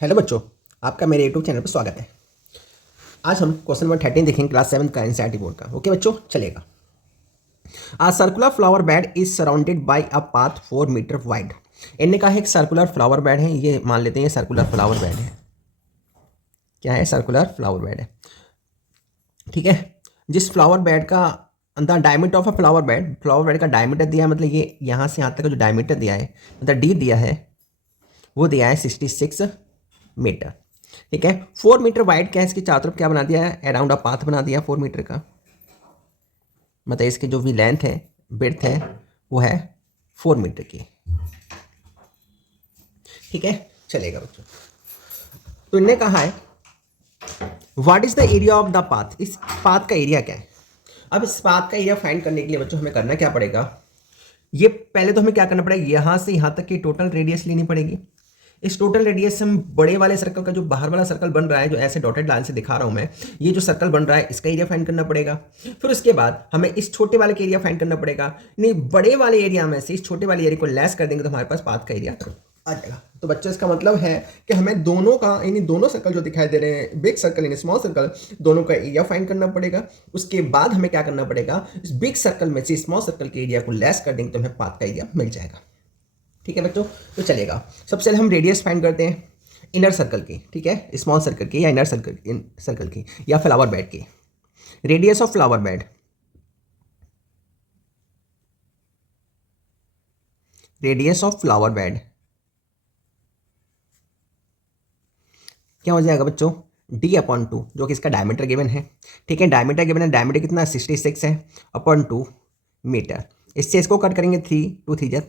Hello बच्चों, आपका मेरे यूट्यूब चैनल पर स्वागत है। आज हम क्वेश्चन नंबर 13 देखेंगे क्लास 7 का एनसीईआरटी बोर्ड का। ओके बच्चों, चलेगा। A circular flower bed is surrounded by a path 4 metre wide. इनने कहा है एक सर्कुलर फ्लावर बेड है, ये मान लेते हैं सर्कुलर फ्लावर बेड है। क्या है? सर्कुलर फ्लावर बेड है। ठीक है। जिस फ्लावर बेड का the diameter of a flower bed का डायमीटर दिया है, मतलब ये यहाँ से यहाँ तक का जो डायमीटर दिया है, मतलब डी दिया है, वो दिया है 66 मीटर। ठीक है। 4 मीटर वाइड क्या है, इसके चारों तरफ क्या बना दिया है? अराउंड अ पाथ बना दिया 4 मीटर का। मतलब इसकी जो भी लेंथ है, विड्थ है, वो है 4 मीटर की। ठीक है, चलेगा बच्चों। तो इन्होंने कहा है what is the area of the path. इस पाथ का एरिया क्या है? अब इस पाथ का एरिया फाइंड करने के लिए बच्चों हमें करना क्या पड़ेगा? ये पहले तो हमें क्या करना पड़ेगा, यहां से यहां तक की टोटल रेडियस लेनी पड़ेगी। इस टोटल रेडियस से हम बड़े वाले सर्कल का जो बाहर वाला सर्कल बन रहा है, जो ऐसे डॉटेड लाइन से दिखा रहा हूं मैं, ये जो सर्कल बन रहा है इसका एरिया फाइंड करना पड़ेगा। फिर उसके बाद हमें इस छोटे वाले के एरिया फाइंड करना पड़ेगा। नहीं, बड़े वाले एरिया में से इस छोटे वाले एरिया को लेस कर देंगे तो हमारे पास पाथ का एरिया आ जाएगा। तो बच्चों इसका मतलब है कि हमें दोनों का, यानी दोनों सर्कल जो दिखाई दे रहे हैं, बिग सर्कल यानी स्मॉल सर्कल, दोनों का एरिया फाइंड करना पड़ेगा। उसके बाद हमें क्या करना पड़ेगा, इस बिग सर्कल में से स्मॉल सर्कल के एरिया को लेस कर देंगे तो हमें पाथ का एरिया मिल जाएगा। ठीक है बच्चों, तो चलेगा। सबसे पहले हम रेडियस फाइंड करते हैं इनर सर्कल की। ठीक है, स्मॉल सर्कल की या इनर सर्कल की या फ्लावर बेड की। Radius of flower bed, radius of flower bed क्या हो जाएगा बच्चों? d/2, जो कि इसका डायमीटर गिवन है। ठीक है, डायमीटर गिवन है, डायमीटर कितना 66 है अपॉन 2 मीटर। इससे इसको कट करेंगे 3, 2 3 जा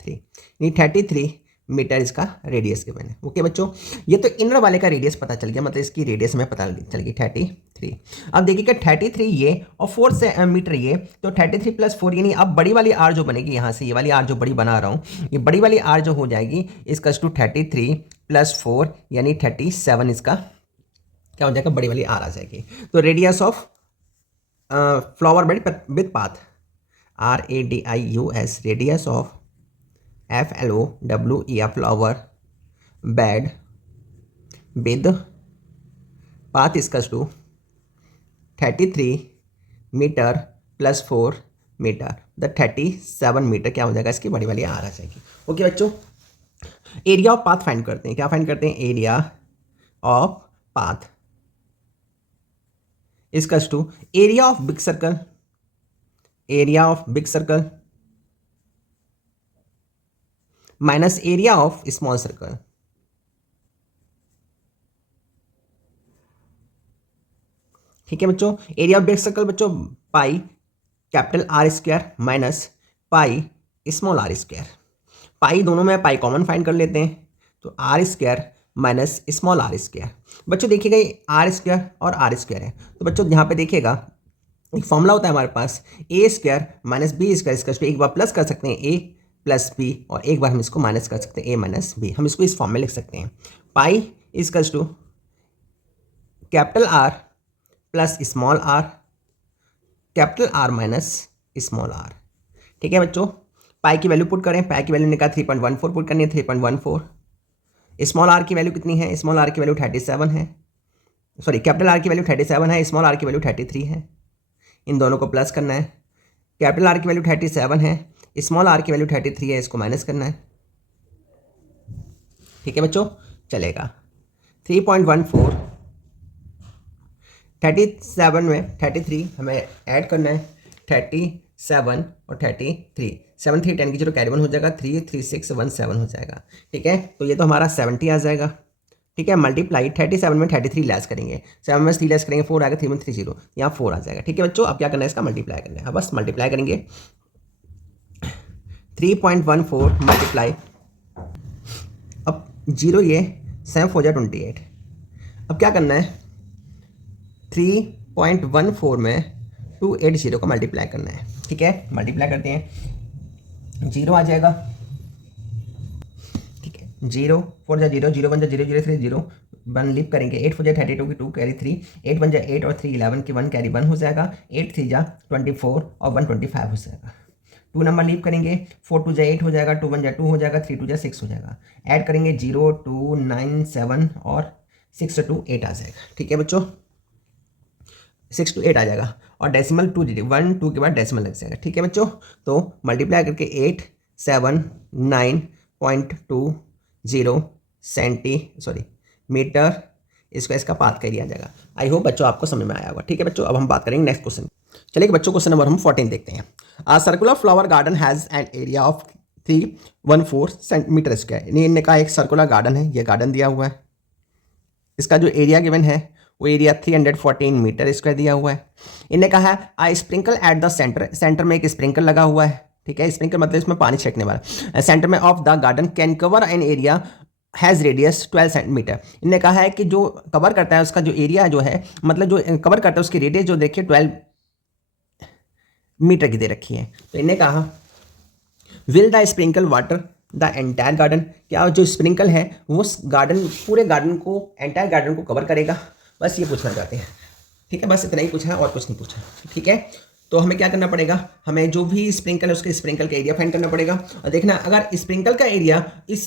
3, यानी 33 मीटर इसका रेडियस गिवन है। ओके बच्चों, ये तो इनर वाले का रेडियस पता चल गया, मतलब इसकी रेडियस हमें पता चल गई 33। अब देखिएगा 33 ये और 4 से मीटर ये, तो 33 + 4, यानी अब बड़ी वाली आर जो बनेगी यहाँ से, ये वाली आर जो बड़ी बना रहा हूँ, ये बड़ी वाली आर जो हो जाएगी इसका 33 + 4 यानी 37, इसका क्या हो जाएगा? बड़ी वाली आर आ जाएगी। तो radius of flower bed with path, RADIUS, radius of FLOWER flower bed with path is equals to 33 metre + 4 metre, the 37 metre क्या हो जाएगा? इसकी बड़ी वाली आर आ जाएगी। ओके बच्चों, एरिया ऑफ पाथ फाइंड करते हैं। क्या फाइंड करते हैं? Area of path is equals to area of big circle, area of big circle minus area of small circle. ठीक है बच्चों, एरिया ऑफ बिग सर्कल बच्चों pi capital R square minus pi small r square. Pi दोनों में pi common find कर लेते हैं, तो R square minus small r square. बच्चों देखिएगा ये आर स्क्वायर और आर स्क्वायर है, तो बच्चों यहाँ पे देखिएगा एक फॉर्मूला होता है हमारे पास, ए स्क्वायर माइनस बी स्क्वायर इसका, एक बार प्लस कर सकते हैं ए प्लस बी और एक बार हम इसको माइनस कर सकते हैं ए माइनस बी। हम इसको इस फॉर्म में लिख सकते हैं, pi is equals to capital R plus small r, capital R minus small r. ठीक है बच्चों, पाई की वैल्यू पुट करें, पाई की वैल्यू निकाल 3.14 पुट करनी है, 3.14। स्मॉल आर की वैल्यू कितनी है? स्मॉल आर की वैल्यू 37 है, सॉरी कैपिटल आर की वैल्यू 37 है, स्मॉल आर की वैल्यू 33 है। इन दोनों को प्लस करना है। कैपिटल आर की वैल्यू 37 है, स्मॉल आर की वैल्यू 33 है, इसको माइनस करना है। ठीक है बच्चों, चलेगा। 3.14 37 में 33 हमें ऐड करना है, 37 और 33, 7 3 10 की 0 कैरी 1 हो जाएगा, 3 3 6 1 7 हो जाएगा। ठीक है, तो ये तो हमारा 70 आ जाएगा। ठीक है, मल्टीप्लाई 37 में 33 लेस करेंगे, 7 में 3 लेस करेंगे 4 आएगा, 3 में 3 0, यहाँ 4 आ जाएगा। ठीक है बच्चों, अब क्या करना है? इसका मल्टीप्लाई करना है। अब बस मल्टीप्लाई करेंगे, 3.14 मल्टीप्लाई, अब 0 ये 7 हो जाए 28। अब क्या करना है? 3.14 में 280 को मल्टीप्लाई करना है। ठीक है, मल्टीप्लाई करते हैं, 0 आ जाएगा। ठीक है, 0 4 जा 0, 0 1 जा 0, 0 3 0, 1 लिप करेंगे, 8 4 जा 32 की 2 कैरी 3, 8 1 जा 8 और 3 11 की 1 कैरी 1 हो जाएगा, 8 3 जा 24 और 1 25 हो जाएगा। 2 नंबर लीव करेंगे, 4 टू जा 8 हो जाएगा, 2 1 जा 2 हो जाएगा, 3 2 जा 6 हो जाएगा। ऐड करेंगे 0 2 9 7 और 6 2 8 आ जाएगा। ठीक है बच्चों, 6 टू 8 आ जाएगा और डेसिमल 2 डिजिट 1 2 के बाद डेसिमल लग जाएगा। ठीक है बच्चों, तो मल्टीप्लाई करके 8 7 9.20 मीटर इसका पाथ का एरिया आ जाएगा। आई होप बच्चों आपको समझ में आया होगा। ठीक है बच्चों, अब हम बात करेंगे नेक्स्ट क्वेश्चन। चलिए बच्चों, क्वेश्चन नंबर हम 14 देखते हैं। A circular flower garden has an area of 314 centimetre square. इन्हें कहा एक सर्कुलर गार्डन है, ये गार्डन दिया हुआ है, इसका जो एरिया गिवन है वो एरिया 314 मीटर स्क्वायर दिया हुआ है। इन्हें कहा है I sprinkle at the centre, centre में एक स्प्रिंकल लगा हुआ है। ठीक है, स्प्रिंकल मतलब इसमें पानी छिड़कने वाला। सेंटर में of the garden can cover an area has radius 12 centimetre. इन्हें कहा है कि जो कवर करता है उसका जो एरिया जो है, मतलब जो कवर करता है उसकी रेडियस जो देखिए 12 मीटर की दे रखी है। तो इन्हें कहा will the sprinkle water the entire garden, क्या जो स्प्रिंकल है वो गार्डन पूरे गार्डन को एंटायर गार्डन को कवर करेगा। बस ये पूछना चाहते हैं। ठीक है, बस इतना ही पूछा है और कुछ नहीं पूछा। ठीक है, तो हमें क्या करना पड़ेगा, हमें जो भी स्प्रिंकल है उसके स्प्रिंकल का एरिया फाइंड करना पड़ेगा। और देखना अगर स्प्रिंकल का एरिया इस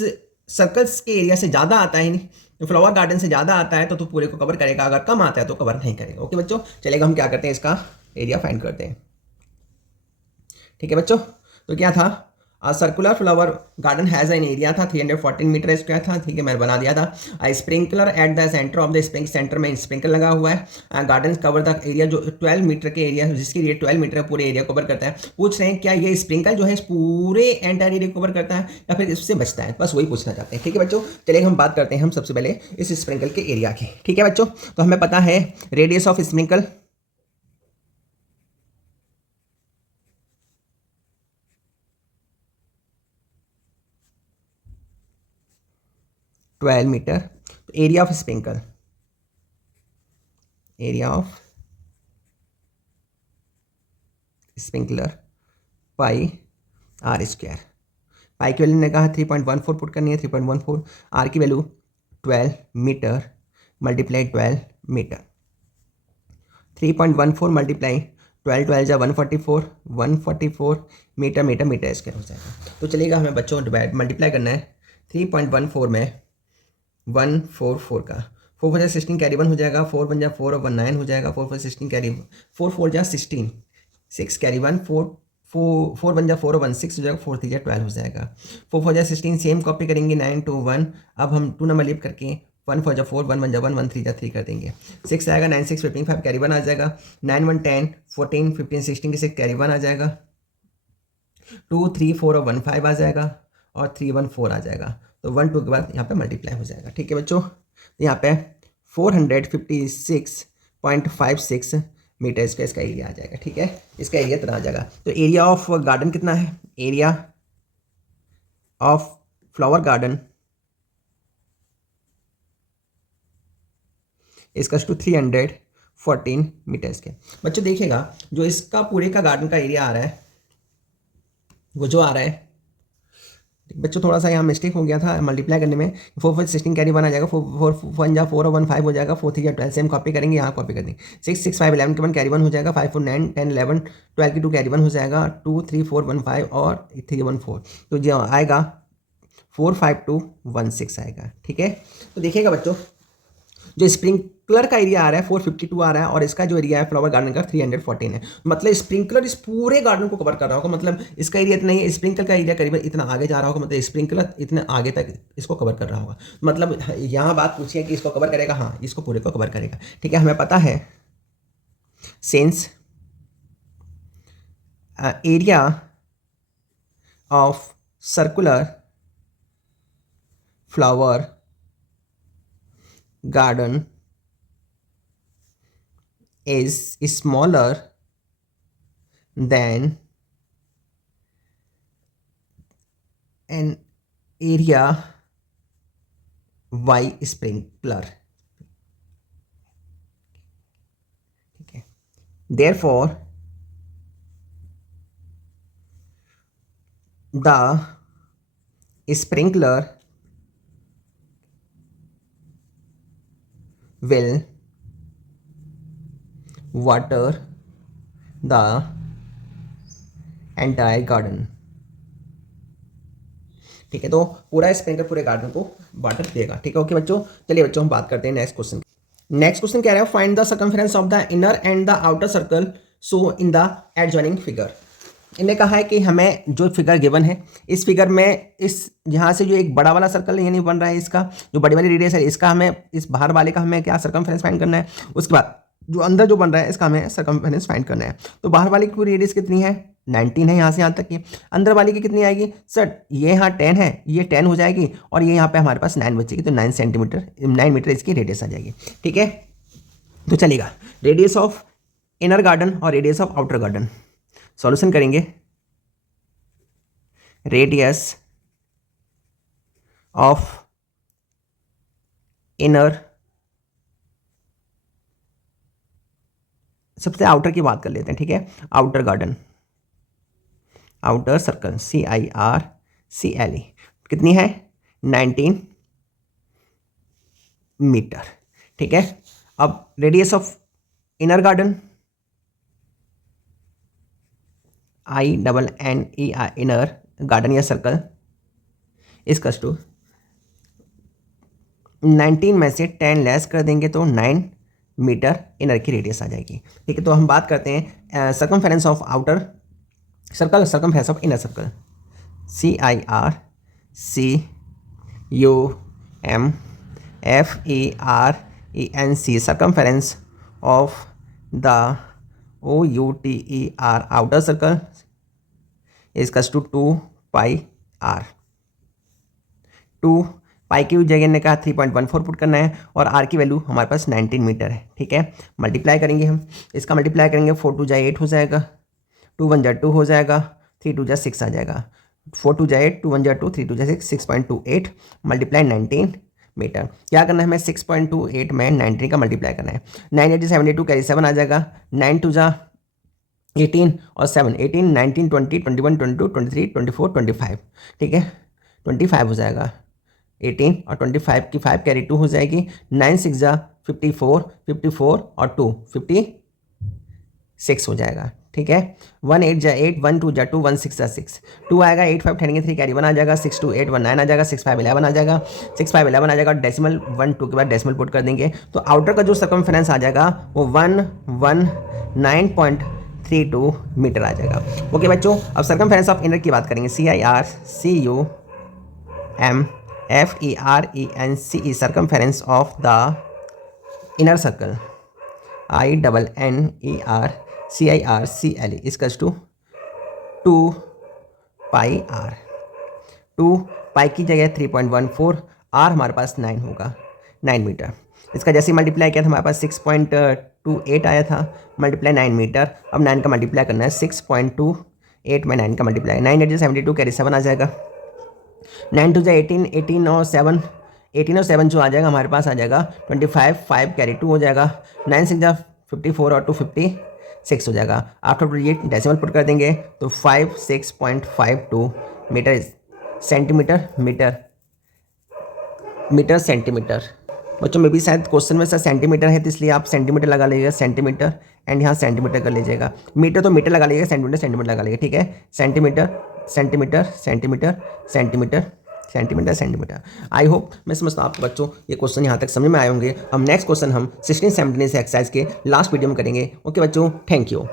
सर्कल्स के एरिया से ज़्यादा आता है, तो फ्लावर गार्डन से ज़्यादा आता है तो पूरे को कवर करेगा, अगर कम आता है तो कवर नहीं करेगा। ओके बच्चों, चलेगा हम क्या करते हैं, इसका एरिया फाइंड करते हैं। ठीक है बच्चों, तो क्या था, circular flower garden has an area था 314 मीटर स्क्वायर था। ठीक है, मैंने बना दिया था। Sprinkler eight the centre of the spring, centre में स्प्रिंकल लगा हुआ है। गार्डन कवर द एरिया जो 12 मीटर के एरिया, जिसकी एरिया 12 मीटर पूरे एरिया कवर करता है। पूछ रहे हैं क्या ये स्प्रिंकल जो है इस पूरे एंटायर एरिया कवर करता है या फिर इससे बचता है, बस वही पूछना चाहते हैं। ठीक है बच्चों, चलिए हम बात करते हैं हम सबसे पहले इस स्प्रिंकल के एरिया की। ठीक है बच्चों, तो हमें पता है रेडियस ऑफ स्प्रिंकल 12 मीटर। तो area of sprinkle, area of sprinkler pi R square. Pi की वैल्यू ने कहा 3.14 पुट करनी है, 3.14। आर की value 12 metre multiply 12 metre. 3.14 multiply 12 12 जा 144, 144 मीटर मीटर मीटर स्क्वायर हो जाएगा। तो चलिएगा हमें बच्चों डिवाइड मल्टीप्लाई करना है 3.14 में 144 का 4 4 जा 16 कैरी 1 हो जाएगा, 4 1 जा 4 और 1 9 हो जाएगा, 4 4 16 कैरी 4 4 जा 16, 6 कैरी 1 4 4 1 जा 4 और 1 6 हो जाएगा, 4 3 जा 12 हो जाएगा, 4 4 जा 16 सेम कॉपी करेंगे 9 2 1। अब हम 2 नंबर लीव करके 1 4 जा 4 1 1 जा 1 1 3 जा 3 कर देंगे, 6 आएगा, 9 6 15 5 कैरी 1 आ जाएगा, 9 1 10 14 15 16 के 6 कैरी 1 आ जाएगा, 2 3 4 और 1 5 आ जाएगा और 3 1 4 आ जाएगा। तो 1 2 के बाद यहाँ पे मल्टीप्लाई हो जाएगा। ठीक है बच्चों, यहाँ पे 456.56 मीटर इसका एरिया आ जाएगा। ठीक है, इसका एरिया इतना आ जाएगा। तो एरिया ऑफ गार्डन कितना है, एरिया ऑफ फ्लावर गार्डन इसका टू 314 मीटर के। बच्चों देखिएगा जो इसका पूरे का गार्डन का एरिया आ रहा है वो जो आ रहा है, बच्चों थोड़ा सा यहाँ मिस्टेक हो गया था मल्टीप्लाई करने में, 4 4 16 कैरी 1 आ जाएगा, 4 4 1 जा 4 और 1 5 हो जाएगा, 4 3 जा 12 सेम कॉपी करेंगे, यहाँ कॉपी कर देंगे, 6 6 5 11 के 1 कैरी 1 हो जाएगा, 5 4 9 10 11 12 की 2 कैरी 1 हो जाएगा, 2 3 4 1 5 और 3 1 4। तो जो आएगा 4 5 2 1 6 आएगा। ठीक है, तो देखिएगा बच्चों जो स्प्रिंकलर का एरिया आ रहा है 452 आ रहा है और इसका जो एरिया है फ्लावर गार्डन का 314 है। मतलब स्प्रिंकलर इस पूरे गार्डन को कवर कर रहा होगा, मतलब इसका एरिया इतना ही है, स्प्रिंकल का एरिया करीबन इतना आगे जा रहा होगा, मतलब स्प्रिंकलर इतने आगे तक इसको कवर कर रहा होगा। मतलब यहाँ बात पूछिए कि इसको कवर करेगा, हाँ इसको पूरे को कवर करेगा। ठीक है, हमें पता है since area of circular flower garden is smaller than an area by sprinkler. Okay. Therefore, the sprinkler will water the entire garden. ठीक है, तो पूरा स्प्रिंकलर पूरे गार्डन को वाटर देगा। ठीक है, ओके बच्चों, चलिए बच्चों हम बात करते हैं नेक्स्ट क्वेश्चन। नेक्स्ट क्वेश्चन कह रहा है find the circumference of the inner and the outer circle so in the adjoining figure. इन्हें कहा है कि हमें जो फिगर गिवन है, इस फिगर में इस यहाँ से जो एक बड़ा वाला सर्कल यानी बन रहा है, इसका जो बड़ी वाली रेडियस है, इसका हमें, इस बाहर वाले का हमें क्या सर्कमफेरेंस फाइंड करना है। उसके बाद जो अंदर जो बन रहा है, इसका हमें सर्कमफेरेंस फाइंड करना है। तो बाहर वाले की रेडियस कितनी है, 19 है यहाँ से यहाँ तक की। अंदर वाली की कितनी आएगी सर, ये यहाँ 10 है, ये 10 हो जाएगी और ये यहाँ पे हमारे पास 9 बचेगी, तो 9 सेंटीमीटर 9 मीटर इसकी रेडियस आ जाएगी। ठीक है, तो चलेगा रेडियस ऑफ इनर गार्डन और radius of outer garden. Solution करेंगे। रेडियस ऑफ इनर, सबसे आउटर की बात कर लेते हैं। ठीक है, outer garden, outer circle CIRCLE कितनी है, 19 मीटर। ठीक है, अब radius of inner garden INNER, inner garden या सर्कल, इसका टू 19 में से 10 लेस कर देंगे तो 9 मीटर इनर की रेडियस आ जाएगी। ठीक है, तो हम बात करते हैं circumference of outer circle, circumference of inner circle, CIRCUMFERENC, circumference of the OUTER outer circle इसका टू 2 पाई r। 2 पाई की जगह ने कहा 3.14 पुट करना है और r की वैल्यू हमारे पास 19 मीटर है। ठीक है, मल्टीप्लाई करेंगे हम, इसका मल्टीप्लाई करेंगे 4 2 जा 8 हो जाएगा, 2 1 जा 2 हो जाएगा, 3 2 जा 6 आ जाएगा, 4 2 जा 8, 2 1 जा 2, 3 2 जा 6, 6.28 मल्टीप्लाई 19 मीटर। क्या करना है हमें, 6.28 में 19 का मल्टीप्लाई करना है। 9 8 72 कैरी 7 आ जाएगा, 9 2 जा 18 और 7 18 19 20 21 22 23 24 25। ठीक है, 25 हो जाएगा, 18 और 25 की 5 कैरी 2 हो जाएगी, 9 6 जा 54 54 और 2 56 हो जाएगा। ठीक है, 1 8 जा 8, 1 2 जा 2, 1 6 जा 6, 2 आएगा, 8 5 ठहरेंगे 3 कैरी 1 आ जाएगा, 6 2 8 1 9 आ जाएगा, 6 5 11 आ जाएगा, 6 5 11 आ जाएगा, डेसिमल 1 2 के बाद डेसिमल पुट कर देंगे तो आउटर का जो सर्कमफेरेंस आ जाएगा वो 119.32 मीटर आ जाएगा। ओके बच्चों, अब सर्कमफेरेंस ऑफ इनर की बात करेंगे। CIRCUMFERENCE, circumference of the inner circle INNERCIRCLE इसका टू 2 पाई r। 2 पाई की जगह 3.14, r हमारे पास 9 होगा, 9 मीटर। इसका जैसे मल्टीप्लाई किया था हमारे पास 6.28 आया था, मल्टीप्लाई 9 मीटर। अब 9 का मल्टीप्लाई करना है, 6.28 में 9 का मल्टीप्लाई, 9 8 72 कैरी 7 आ जाएगा, 9 2 18 18 और 7 18 और 7 जो आ जाएगा हमारे पास आ जाएगा 25, 5 कैरी 2 हो जाएगा, 9 6 जा 54 और 2 56 हो जाएगा। आफ्टर ये डेसिमल पुट कर देंगे तो 56.52 मीटर सेंटीमीटर मीटर सेंटीमीटर। बच्चों में भी शायद क्वेश्चन में सर सेंटीमीटर है तो इसलिए आप सेंटीमीटर लगा लीजिएगा, सेंटीमीटर एंड यहाँ सेंटीमीटर कर लीजिएगा, मीटर तो मीटर लगा लीजिएगा, सेंटीमीटर सेंटीमीटर लगा लीजिएगा। ठीक है, centimetre centimetre centimetre centimetre centimetre centimetre. I hope मैं समझता हूँ आपको बच्चों ये क्वेश्चन यहाँ तक समझ में आए होंगे। हम नेक्स्ट क्वेश्चन हम 16 17 से एक्सरसाइज के लास्ट वीडियो में करेंगे। ओके बच्चों, थैंक यू।